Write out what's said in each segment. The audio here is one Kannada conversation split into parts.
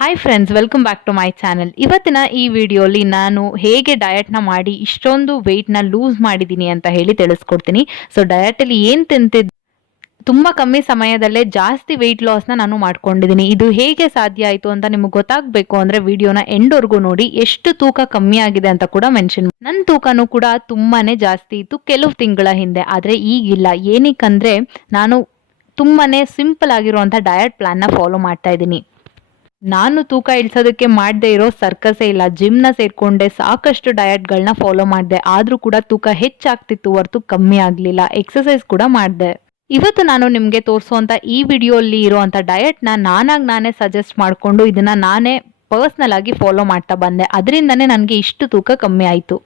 Hi friends, welcome back to my channel. ಇವತ್ತಿನ ಈ ವಿಡಿಯೋಲಿ ನಾನು ಹೇಗೆ ಡಯಟ್ನ ಮಾಡಿ ಇಷ್ಟೊಂದು ವೆಯ್ಟ್ನ ಲೂಸ್ ಮಾಡಿದ್ದೀನಿ ಅಂತ ಹೇಳಿ ತಿಳಿಸ್ಕೊಡ್ತೀನಿ. ಸೊ ಡಯಟಲ್ಲಿ ಏನು ತಿಂತಿದ್ದು ತುಂಬ ಕಮ್ಮಿ ಸಮಯದಲ್ಲೇ ಜಾಸ್ತಿ ವೆಯ್ಟ್ ಲಾಸ್ನ ನಾನು ಮಾಡ್ಕೊಂಡಿದ್ದೀನಿ. ಇದು ಹೇಗೆ ಸಾಧ್ಯ ಆಯಿತು ಅಂತ ನಿಮಗೆ ಗೊತ್ತಾಗಬೇಕು ಅಂದರೆ ವಿಡಿಯೋನ ಎಂಡ್ವರೆಗೂ ನೋಡಿ. ಎಷ್ಟು ತೂಕ ಕಮ್ಮಿ ಆಗಿದೆ ಅಂತ ಕೂಡ ಮೆನ್ಷನ್. ನನ್ನ ತೂಕನೂ ಕೂಡ ತುಂಬಾನೇ ಜಾಸ್ತಿ ಇತ್ತು ಕೆಲವು ತಿಂಗಳ ಹಿಂದೆ, ಆದರೆ ಈಗಿಲ್ಲ. ಏನಕ್ಕಂದರೆ ನಾನು ತುಂಬಾನೇ ಸಿಂಪಲ್ ಆಗಿರುವಂಥ ಡಯಟ್ ಪ್ಲಾನ್ನ ಫಾಲೋ ಮಾಡ್ತಾ ಇದ್ದೀನಿ. ನಾನು ತೂಕ ಇಳಿಸೋದಕ್ಕೆ ಮಾಡದೇ ಇರೋ ಸರ್ಕಸೇ ಇಲ್ಲ. ಜಿಮ್ನ ಸೇರ್ಕೊಂಡೆ, ಸಾಕಷ್ಟು ಡಯಟ್ಗಳನ್ನ ಫಾಲೋ ಮಾಡಿದೆ, ಆದರೂ ಕೂಡ ತೂಕ ಹೆಚ್ಚಾಗ್ತಿತ್ತು ಹೊರತು ಕಮ್ಮಿ ಆಗಲಿಲ್ಲ. ಎಕ್ಸಸೈಸ್ ಕೂಡ ಮಾಡಿದೆ. ಇವತ್ತು ನಾನು ನಿಮಗೆ ತೋರಿಸುವಂಥ ಈ ವಿಡಿಯೋಲಿ ಇರುವಂಥ ಡಯಟ್ನ ನಾನೇ ಸಜೆಸ್ಟ್ ಮಾಡಿಕೊಂಡು ಇದನ್ನ ನಾನೇ ಪರ್ಸ್ನಲ್ ಆಗಿ ಫಾಲೋ ಮಾಡ್ತಾ ಬಂದೆ. ಅದರಿಂದನೇ ನನಗೆ ಇಷ್ಟು ತೂಕ ಕಮ್ಮಿ ಆಯಿತು.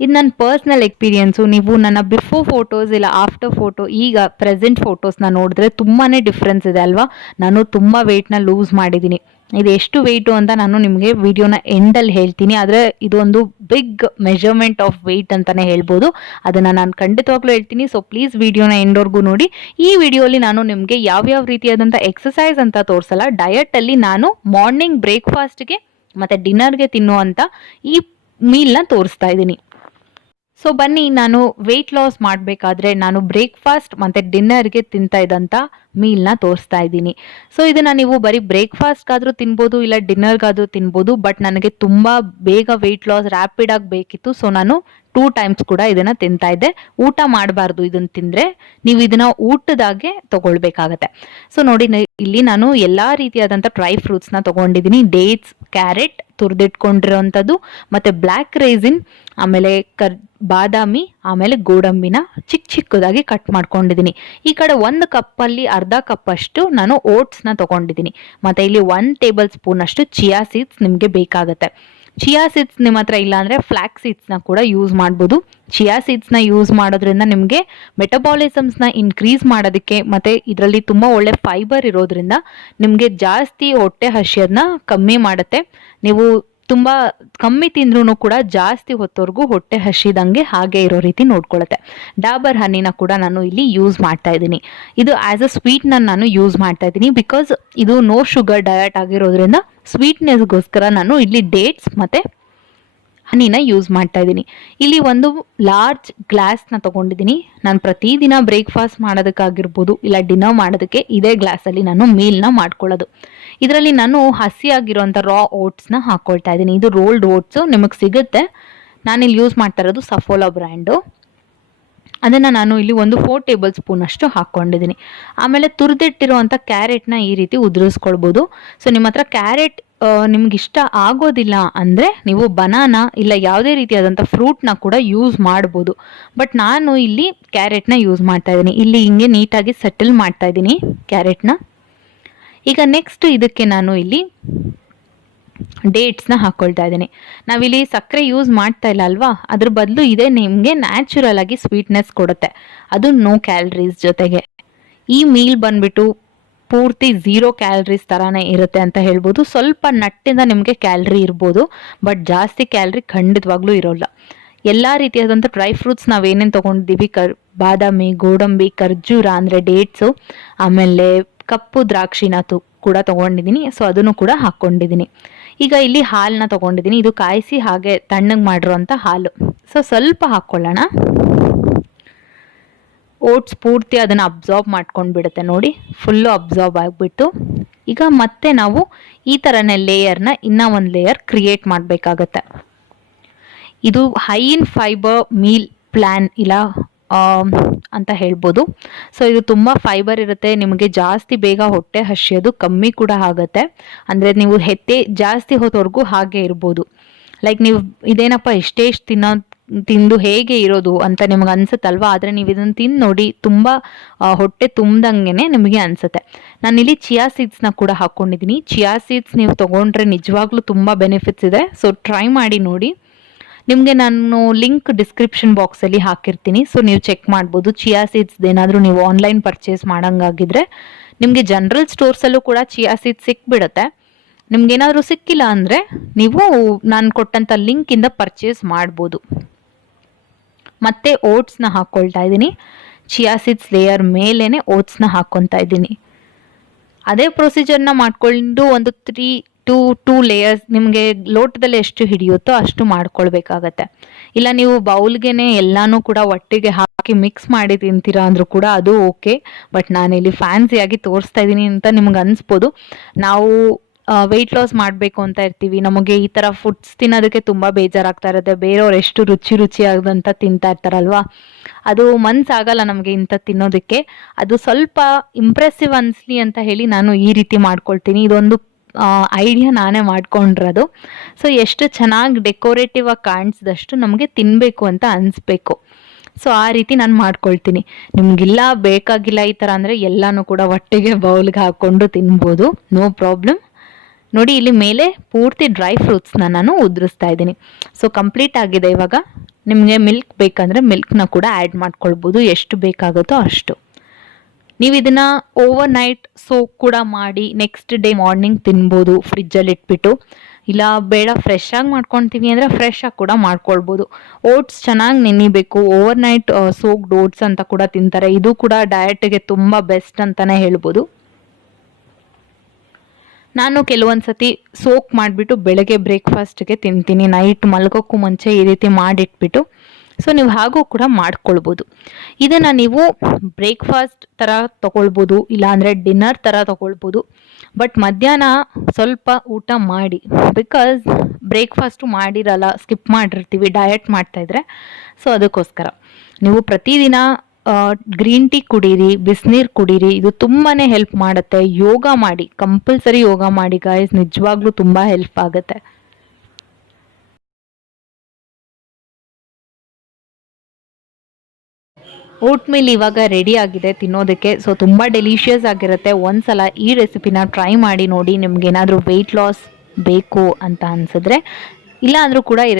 ಇದು ನನ್ನ ಪರ್ಸ್ನಲ್ ಎಕ್ಸ್ಪೀರಿಯನ್ಸು. ನೀವು ನನ್ನ ಬಿಫೋರ್ ಫೋಟೋಸ್ ಇಲ್ಲ ಆಫ್ಟರ್ ಫೋಟೋ, ಈಗ ಪ್ರೆಸೆಂಟ್ ಫೋಟೋಸ್ನ ನೋಡಿದ್ರೆ ತುಂಬಾ ಡಿಫ್ರೆನ್ಸ್ ಇದೆ ಅಲ್ವಾ. ನಾನು ತುಂಬ ವೆಯ್ಟ್ನ ಲೂಸ್ ಮಾಡಿದ್ದೀನಿ. ಇದು ಎಷ್ಟು ವೆಯ್ಟು ಅಂತ ನಾನು ನಿಮಗೆ ವಿಡಿಯೋನ ಎಂಡಲ್ಲಿ ಹೇಳ್ತೀನಿ. ಆದರೆ ಇದೊಂದು ಬಿಗ್ ಮೆಜರ್ಮೆಂಟ್ ಆಫ್ ವೆಯ್ಟ್ ಅಂತಲೇ ಹೇಳ್ಬೋದು. ಅದನ್ನು ನಾನು ಖಂಡಿತವಾಗ್ಲೂ ಹೇಳ್ತೀನಿ. ಸೊ ಪ್ಲೀಸ್ ವಿಡಿಯೋನ ಎಂಡ್ವರೆಗೂ ನೋಡಿ. ಈ ವಿಡಿಯೋಲಿ ನಾನು ನಿಮಗೆ ಯಾವ್ಯಾವ ರೀತಿಯಾದಂಥ ಎಕ್ಸಸೈಸ್ ಅಂತ ತೋರಿಸಲ್ಲ. ಡಯಟಲ್ಲಿ ನಾನು ಮಾರ್ನಿಂಗ್ ಬ್ರೇಕ್ಫಾಸ್ಟ್ಗೆ ಮತ್ತು ಡಿನ್ನರ್ಗೆ ತಿನ್ನುವಂಥ ಈ ಮೀಲ್ನ ತೋರಿಸ್ತಾ ಇದ್ದೀನಿ. ಸೊ ಬನ್ನಿ, ನಾನು ವೆಯ್ಟ್ ಲಾಸ್ ಮಾಡಬೇಕಾದ್ರೆ ನಾನು ಬ್ರೇಕ್ಫಾಸ್ಟ್ ಮತ್ತು ಡಿನ್ನರ್ಗೆ ತಿಂತಾ ಇದ್ದಂಥ ಮೀಲ್ನ ತೋರಿಸ್ತಾ ಇದ್ದೀನಿ. ಸೊ ಇದನ್ನು ನೀವು ಬರೀ ಬ್ರೇಕ್ಫಾಸ್ಟ್ಗಾದರೂ ತಿನ್ಬೋದು, ಇಲ್ಲ ಡಿನ್ನರ್ಗಾದರೂ ತಿನ್ಬೋದು. ಬಟ್ ನನಗೆ ತುಂಬ ಬೇಗ ವೆಯ್ಟ್ ಲಾಸ್ ರ್ಯಾಪಿಡಾಗಿ ಬೇಕಿತ್ತು. ಸೊ ನಾನು 2 ಟೈಮ್ಸ್ ಕೂಡ ಇದನ್ನು ತಿಂತಾ ಇದ್ದೆ. ಊಟ ಮಾಡಬಾರ್ದು ಇದನ್ನು ತಿಂದರೆ, ನೀವು ಇದನ್ನು ಊಟದಾಗೆ ತೊಗೊಳ್ಬೇಕಾಗತ್ತೆ. ಸೊ ನೋಡಿ, ಇಲ್ಲಿ ನಾನು ಎಲ್ಲ ರೀತಿಯಾದಂಥ ಡ್ರೈ ಫ್ರೂಟ್ಸ್ನ ತೊಗೊಂಡಿದ್ದೀನಿ. ಡೇಟ್ಸ್, ಕ್ಯಾರೆಟ್ ತುರಿದಿಟ್ಕೊಂಡಿರೋವಂಥದ್ದು, ಮತ್ತು ಬ್ಲ್ಯಾಕ್ ರೈಸಿನ್, ಆಮೇಲೆ ಬಾದಾಮಿ, ಆಮೇಲೆ ಗೋಡಂಬಿನ ಚಿಕ್ಕದಾಗಿ ಕಟ್ ಮಾಡ್ಕೊಂಡಿದ್ದೀನಿ. ಈ ಕಡೆ 1 ಕಪ್ಪಲ್ಲಿ ಅರ್ಧ ಕಪ್ಪಷ್ಟು ನಾನು ಓಟ್ಸ್ನ ತೊಗೊಂಡಿದ್ದೀನಿ. ಮತ್ತು ಇಲ್ಲಿ 1 ಟೇಬಲ್ ಸ್ಪೂನ್ ಅಷ್ಟು ಚಿಯಾ ಸೀಡ್ಸ್ ನಿಮಗೆ ಬೇಕಾಗುತ್ತೆ. ಚಿಯಾ ಸೀಡ್ಸ್ ನಿಮ್ಮ ಹತ್ರ ಇಲ್ಲ ಅಂದರೆ ಫ್ಲ್ಯಾಕ್ ಸೀಡ್ಸ್ನ ಕೂಡ ಯೂಸ್ ಮಾಡ್ಬೋದು. ಚಿಯಾ ಸೀಡ್ಸ್ನ ಯೂಸ್ ಮಾಡೋದ್ರಿಂದ ನಿಮಗೆ ಮೆಟಬಾಲಿಸಮ್ಸ್ನ ಇನ್ಕ್ರೀಸ್ ಮಾಡೋದಕ್ಕೆ, ಮತ್ತು ಇದರಲ್ಲಿ ತುಂಬ ಒಳ್ಳೆ ಫೈಬರ್ ಇರೋದ್ರಿಂದ ನಿಮಗೆ ಜಾಸ್ತಿ ಹೊಟ್ಟೆ ಹಸಿಯೋದನ್ನ ಕಮ್ಮಿ ಮಾಡುತ್ತೆ. ನೀವು ತುಂಬ ಕಮ್ಮಿ ತಿಂದ್ರೂ ಕೂಡ ಜಾಸ್ತಿ ಹೊತ್ತವರೆಗೂ ಹೊಟ್ಟೆ ಹಸಿದಂಗೆ ಹಾಗೆ ಇರೋ ರೀತಿ ನೋಡ್ಕೊಳ್ಳುತ್ತೆ. ಡಾಬರ್ ಹನಿನ ಕೂಡ ನಾನು ಇಲ್ಲಿ ಯೂಸ್ ಮಾಡ್ತಾ ಇದ್ದೀನಿ. ಇದು ಆ್ಯಸ್ ಅ ಸ್ವೀಟ್ನ ನಾನು ಯೂಸ್ ಮಾಡ್ತಾ ಇದ್ದೀನಿ. ಬಿಕಾಸ್ ಇದು ನೋ ಶುಗರ್ ಡಯಟ್ ಆಗಿರೋದ್ರಿಂದ ಸ್ವೀಟ್ನೆಸ್ಗೋಸ್ಕರ ನಾನು ಇಲ್ಲಿ ಡೇಟ್ಸ್ ಮತ್ತು ಹನಿನ ಯೂಸ್ ಮಾಡ್ತಾ ಇದ್ದೀನಿ. ಇಲ್ಲಿ ಒಂದು ಲಾರ್ಜ್ ಗ್ಲಾಸ್ನ ತೊಗೊಂಡಿದ್ದೀನಿ. ನಾನು ಪ್ರತಿದಿನ ಬ್ರೇಕ್ಫಾಸ್ಟ್ ಮಾಡೋದಕ್ಕಾಗಿರ್ಬೋದು, ಇಲ್ಲ ಡಿನ್ನರ್ ಮಾಡೋದಕ್ಕೆ ಇದೇ ಗ್ಲಾಸಲ್ಲಿ ನಾನು ಮೀಲ್ನ ಮಾಡ್ಕೊಳ್ಳೋದು. ಇದರಲ್ಲಿ ನಾನು ಹಸಿಯಾಗಿರೋಂಥ ರಾ ಓಟ್ಸ್ನ ಹಾಕ್ಕೊಳ್ತಾ ಇದ್ದೀನಿ. ಇದು ರೋಲ್ಡ್ ಓಟ್ಸು ನಿಮಗೆ ಸಿಗುತ್ತೆ. ನಾನಿಲ್ಲಿ ಯೂಸ್ ಮಾಡ್ತಾ ಇರೋದು ಸಫೋಲಾ ಬ್ರ್ಯಾಂಡು. ಅದನ್ನು ನಾನು ಇಲ್ಲಿ ಒಂದು 4 ಟೇಬಲ್ ಸ್ಪೂನ್ ಅಷ್ಟು ಹಾಕ್ಕೊಂಡಿದ್ದೀನಿ. ಆಮೇಲೆ ತುರಿದಿಟ್ಟಿರುವಂಥ ಕ್ಯಾರೆಟ್ನ ಈ ರೀತಿ ಉದುರಿಸ್ಕೊಳ್ಬೋದು. ಸೊ ನಿಮ್ಮ ಹತ್ರ ಕ್ಯಾರೆಟ್ ನಿಮ್ಗೆ ಇಷ್ಟ ಆಗೋದಿಲ್ಲ ಅಂದರೆ ನೀವು ಬನಾನಾ ಇಲ್ಲ ಯಾವುದೇ ರೀತಿಯಾದಂಥ ಫ್ರೂಟ್ನ ಕೂಡ ಯೂಸ್ ಮಾಡ್ಬೋದು. ಬಟ್ ನಾನು ಇಲ್ಲಿ ಕ್ಯಾರೆಟ್ನ ಯೂಸ್ ಮಾಡ್ತಾ ಇದ್ದೀನಿ. ಇಲ್ಲಿ ಹಿಂಗೆ ನೀಟಾಗಿ ಸೆಟಲ್ ಮಾಡ್ತಾ ಇದ್ದೀನಿ ಕ್ಯಾರೆಟ್ನ. ಈಗ ನೆಕ್ಸ್ಟ್ ಇದಕ್ಕೆ ನಾನು ಇಲ್ಲಿ ಡೇಟ್ಸ್ನ ಹಾಕ್ಕೊಳ್ತಾ ಇದ್ದೀನಿ. ನಾವಿಲ್ಲಿ ಸಕ್ಕರೆ ಯೂಸ್ ಮಾಡ್ತಾ ಇಲ್ಲ ಅಲ್ವಾ, ಅದ್ರ ಬದಲು ಇದೇ ನಿಮಗೆ ನ್ಯಾಚುರಲ್ ಆಗಿ ಸ್ವೀಟ್ನೆಸ್ ಕೊಡುತ್ತೆ. ಅದು ನೋ ಕ್ಯಾಲರೀಸ್ ಜೊತೆಗೆ. ಈ ಮೀಲ್ ಬಂದ್ಬಿಟ್ಟು ಪೂರ್ತಿ 0 ಕ್ಯಾಲರೀಸ್ ಥರನೇ ಇರುತ್ತೆ ಅಂತ ಹೇಳ್ಬೋದು. ಸ್ವಲ್ಪ ನಟ್ಟಿಂದ ನಿಮಗೆ ಕ್ಯಾಲರಿ ಇರ್ಬೋದು, ಬಟ್ ಜಾಸ್ತಿ ಕ್ಯಾಲರಿ ಖಂಡಿತವಾಗ್ಲೂ ಇರೋಲ್ಲ. ಎಲ್ಲ ರೀತಿಯಾದಂಥ ಡ್ರೈ ಫ್ರೂಟ್ಸ್ ನಾವೇನೇನು ತೊಗೊಂಡಿದ್ದೀವಿ, ಬಾದಾಮಿ, ಗೋಡಂಬಿ, ಖರ್ಜೂರ ಅಂದರೆ ಡೇಟ್ಸು, ಆಮೇಲೆ ಕಪ್ಪು ದ್ರಾಕ್ಷಿನ ಕೂಡ ತೊಗೊಂಡಿದ್ದೀನಿ. ಸೊ ಅದನ್ನು ಕೂಡ ಹಾಕ್ಕೊಂಡಿದ್ದೀನಿ. ಈಗ ಇಲ್ಲಿ ಹಾಲನ್ನ ತೊಗೊಂಡಿದ್ದೀನಿ. ಇದು ಕಾಯಿಸಿ ಹಾಗೆ ತಣ್ಣಗೆ ಮಾಡಿರೋಂಥ ಹಾಲು. ಸೊ ಸ್ವಲ್ಪ ಹಾಕ್ಕೊಳ್ಳೋಣ. ಓಟ್ಸ್ ಪೂರ್ತಿ ಅದನ್ನು ಅಬ್ಸಾರ್ಬ್ ಮಾಡ್ಕೊಂಡು ಬಿಡುತ್ತೆ ನೋಡಿ, ಫುಲ್ಲು ಅಬ್ಸಾರ್ಬ್ ಆಗಿಬಿಟ್ಟು. ಈಗ ಮತ್ತೆ ನಾವು ಈ ಥರನೇ ಲೇಯರ್ನ ಇನ್ನೂ ಒಂದು ಲೇಯರ್ ಕ್ರಿಯೇಟ್ ಮಾಡಬೇಕಾಗತ್ತೆ. ಇದು high in fibre meal plan ಇಲ್ಲ ಅಂತ ಹೇಳ್ಬೋದು. ಸೊ ಇದು ತುಂಬ ಫೈಬರ್ ಇರುತ್ತೆ. ನಿಮಗೆ ಜಾಸ್ತಿ ಬೇಗ ಹೊಟ್ಟೆ ಹಸಿಯೋದು ಕಮ್ಮಿ ಕೂಡ ಆಗುತ್ತೆ. ಅಂದರೆ ನೀವು ಜಾಸ್ತಿ ಹೊತ್ತವರೆಗೂ ಹಾಗೆ ಇರ್ಬೋದು. ಲೈಕ್ ನೀವು ಇದೇನಪ್ಪ ಇಷ್ಟೇ ತಿಂದು ಹೇಗೆ ಇರೋದು ಅಂತ ನಿಮ್ಗೆ ಅನ್ಸುತ್ತಲ್ವ. ಆದರೆ ನೀವು ಇದನ್ನು ತಿಂದು ನೋಡಿ, ತುಂಬ ಹೊಟ್ಟೆ ತುಂಬ್ದಂಗೆ ನಿಮಗೆ ಅನಿಸುತ್ತೆ. ನಾನಿಲ್ಲಿ ಚಿಯಾ ಸೀಡ್ಸ್ನ ಕೂಡ ಹಾಕ್ಕೊಂಡಿದ್ದೀನಿ. ಚಿಯಾ ಸೀಡ್ಸ್ ನೀವು ತೊಗೊಂಡ್ರೆ ನಿಜವಾಗ್ಲೂ ತುಂಬ ಬೆನಿಫಿಟ್ಸ್ ಇದೆ. ಸೊ ಟ್ರೈ ಮಾಡಿ ನೋಡಿ. ನಿಮಗೆ ನಾನು ಲಿಂಕ್ ಡಿಸ್ಕ್ರಿಪ್ಷನ್ ಬಾಕ್ಸಲ್ಲಿ ಹಾಕಿರ್ತೀನಿ. ಸೊ ನೀವು ಚೆಕ್ ಮಾಡ್ಬೋದು. ಚಿಯಾ ಸೀಡ್ಸ್ ಏನಾದರೂ ನೀವು ಆನ್ಲೈನ್ ಪರ್ಚೇಸ್ ಮಾಡೋಂಗಾಗಿದ್ರೆ ನಿಮಗೆ ಜನರಲ್ ಸ್ಟೋರ್ಸಲ್ಲೂ ಕೂಡ ಚಿಯಾ ಸೀಡ್ಸ್ ಸಿಕ್ಬಿಡುತ್ತೆ. ನಿಮ್ಗೇನಾದರೂ ಸಿಕ್ಕಿಲ್ಲ ಅಂದರೆ ನೀವು ನಾನು ಕೊಟ್ಟಂಥ ಲಿಂಕಿಂದ ಪರ್ಚೇಸ್ ಮಾಡ್ಬೋದು. ಮತ್ತು ಓಟ್ಸ್ನ ಹಾಕ್ಕೊಳ್ತಾ ಇದ್ದೀನಿ. ಚಿಯಾ ಸೀಡ್ಸ್ ಲೇಯರ್ ಮೇಲೇ ಓಟ್ಸ್ನ ಹಾಕ್ಕೊತಾ ಇದ್ದೀನಿ. ಅದೇ ಪ್ರೊಸೀಜರ್ನ ಮಾಡಿಕೊಂಡು ಒಂದು 3 ಟೂ ಲೇಯರ್ಸ್ ನಿಮಗೆ ಲೋಟದಲ್ಲಿ ಎಷ್ಟು ಹಿಡಿಯುತ್ತೋ ಅಷ್ಟು ಮಾಡ್ಕೊಳ್ಬೇಕಾಗತ್ತೆ. ಇಲ್ಲ ನೀವು ಬೌಲ್ಗೆನೆ ಎಲ್ಲಾನು ಕೂಡ ಒಟ್ಟಿಗೆ ಹಾಕಿ ಮಿಕ್ಸ್ ಮಾಡಿ ತಿಂತೀರಾ ಅಂದ್ರೂ ಕೂಡ ಅದು ಓಕೆ. ಬಟ್ ನಾನಿಲ್ಲಿ ಫ್ಯಾನ್ಸಿಯಾಗಿ ತೋರಿಸ್ತಾ ಇದ್ದೀನಿ ಅಂತ ನಿಮ್ಗೆ ಅನ್ಸ್ಬೋದು. ನಾವು ವೆಯ್ಟ್ ಲಾಸ್ ಮಾಡಬೇಕು ಅಂತ ಇರ್ತೀವಿ, ನಮಗೆ ಈ ಥರ ಫುಡ್ಸ್ ತಿನ್ನೋದಕ್ಕೆ ತುಂಬ ಬೇಜಾರಾಗ್ತಾ ಇರುತ್ತೆ. ಬೇರೆಯವ್ರು ಎಷ್ಟು ರುಚಿಯಾಗದಂತ ತಿಂತಾ ಇರ್ತಾರಲ್ವಾ, ಅದು ಮನ್ಸಾಗಲ್ಲ ನಮಗೆ ಇಂಥ ತಿನ್ನೋದಕ್ಕೆ. ಅದು ಸ್ವಲ್ಪ ಇಂಪ್ರೆಸಿವ್ ಅನಿಸ್ಲಿ ಅಂತ ಹೇಳಿ ನಾನು ಈ ರೀತಿ ಮಾಡ್ಕೊಳ್ತೀನಿ. ಇದೊಂದು ಐಡಿಯಾ ನಾನೇ ಮಾಡ್ಕೊಂಡಿರೋದು. ಸೊ ಎಷ್ಟು ಚೆನ್ನಾಗಿ ಡೆಕೋರೇಟಿವ್ ಆಗಿ ಕಾಣಿಸಿದಷ್ಟು ನಮಗೆ ತಿನ್ನಬೇಕು ಅಂತ ಅನಿಸ್ಬೇಕು. ಸೊ ಆ ರೀತಿ ನಾನು ಮಾಡ್ಕೊಳ್ತೀನಿ. ನಿಮಗಿಲ್ಲ ಬೇಕಾಗಿಲ್ಲ ಈ ಥರ ಅಂದರೆ ಎಲ್ಲನೂ ಕೂಡ ಒಟ್ಟಿಗೆ ಬೌಲ್ಗೆ ಹಾಕ್ಕೊಂಡು ತಿನ್ಬೋದು, ನೋ ಪ್ರಾಬ್ಲಮ್. ನೋಡಿ ಇಲ್ಲಿ ಮೇಲೆ ಪೂರ್ತಿ ಡ್ರೈ ಫ್ರೂಟ್ಸ್ನ ನಾನು ಉದುರಿಸ್ತಾ ಇದ್ದೀನಿ. ಸೊ ಕಂಪ್ಲೀಟ್ ಆಗಿದೆ. ಇವಾಗ ನಿಮಗೆ ಮಿಲ್ಕ್ ಬೇಕಂದರೆ ಮಿಲ್ಕ್ನ ಕೂಡ ಆ್ಯಡ್ ಮಾಡ್ಕೊಳ್ಬೋದು, ಎಷ್ಟು ಬೇಕಾಗುತ್ತೋ ಅಷ್ಟು. ನೀವು ಇದನ್ನು ಓವರ್ ನೈಟ್ ಸೋಕ್ ಕೂಡ ಮಾಡಿ ನೆಕ್ಸ್ಟ್ ಡೇ ಮಾರ್ನಿಂಗ್ ತಿನ್ಬೋದು ಫ್ರಿಜ್ಜಲ್ಲಿ ಇಟ್ಬಿಟ್ಟು. ಇಲ್ಲ ಬೇಡ ಫ್ರೆಶ್ ಆಗಿ ಮಾಡ್ಕೊಳ್ತೀವಿ ಅಂದರೆ ಫ್ರೆಶ್ ಆಗಿ ಕೂಡ ಮಾಡ್ಕೊಳ್ಬೋದು. ಓಟ್ಸ್ ಚೆನ್ನಾಗಿ ನೆನಿಬೇಕು. ಓವರ್ ನೈಟ್ ಸೋಕ್ಡ್ ಓಟ್ಸ್ ಅಂತ ಕೂಡ ತಿಂತಾರೆ. ಇದು ಕೂಡ ಡಯಟ್ಗೆ ತುಂಬ ಬೆಸ್ಟ್ ಅಂತಲೇ ಹೇಳ್ಬೋದು. ನಾನು ಕೆಲವೊಂದು ಸತಿ ಸೋಕ್ ಮಾಡಿಬಿಟ್ಟು ಬೆಳಗ್ಗೆ ಬ್ರೇಕ್ಫಾಸ್ಟ್ಗೆ ತಿಂತೀನಿ. ನೈಟ್ ಮಲ್ಗೋಕ್ಕೂ ಮುಂಚೆ ಈ ರೀತಿ ಮಾಡಿಟ್ಬಿಟ್ಟು. ಸೊ ನೀವು ಹಾಗೂ ಕೂಡ ಮಾಡ್ಕೊಳ್ಬೋದು. ಇದನ್ನು ನೀವು ಬ್ರೇಕ್ಫಾಸ್ಟ್ ಥರ ತೊಗೊಳ್ಬೋದು, ಇಲ್ಲಾಂದರೆ ಡಿನ್ನರ್ ಥರ ತೊಗೊಳ್ಬೋದು. ಬಟ್ ಮಧ್ಯಾಹ್ನ ಸ್ವಲ್ಪ ಊಟ ಮಾಡಿ, ಬಿಕಾಸ್ ಬ್ರೇಕ್ಫಾಸ್ಟು ಮಾಡಿರಲ್ಲ, ಸ್ಕಿಪ್ ಮಾಡಿರ್ತೀವಿ ಡಯಟ್ ಮಾಡ್ತಾಯಿದ್ರೆ. ಸೊ ಅದಕ್ಕೋಸ್ಕರ ನೀವು ಪ್ರತಿದಿನ ಗ್ರೀನ್ ಟೀ ಕುಡೀರಿ, ಬಿಸಿನೀರು ಕುಡೀರಿ. ಇದು ತುಂಬಾ ಹೆಲ್ಪ್ ಮಾಡುತ್ತೆ. ಯೋಗ ಮಾಡಿ, ಕಂಪಲ್ಸರಿ ಯೋಗ ಮಾಡಿ ಗಾಯ್ಸ್, ನಿಜವಾಗ್ಲೂ ತುಂಬ ಹೆಲ್ಪ್ ಆಗುತ್ತೆ. ಓಟ್ ಮೀಲ್ ಇವಾಗ ರೆಡಿ ಆಗಿದೆ ತಿನ್ನೋದಕ್ಕೆ. ಸೊ ತುಂಬ ಡೆಲಿಷಿಯಸ್ ಆಗಿರುತ್ತೆ. ಒಂದ್ಸಲ ಈ ರೆಸಿಪಿನ ಟ್ರೈ ಮಾಡಿ ನೋಡಿ. ನಿಮ್ಗೇನಾದರೂ ವೆಯ್ಟ್ ಲಾಸ್ ಬೇಕು ಅಂತ ಅನಿಸಿದ್ರೆ, ಇಲ್ಲ ಅಂದರೂ ಕೂಡ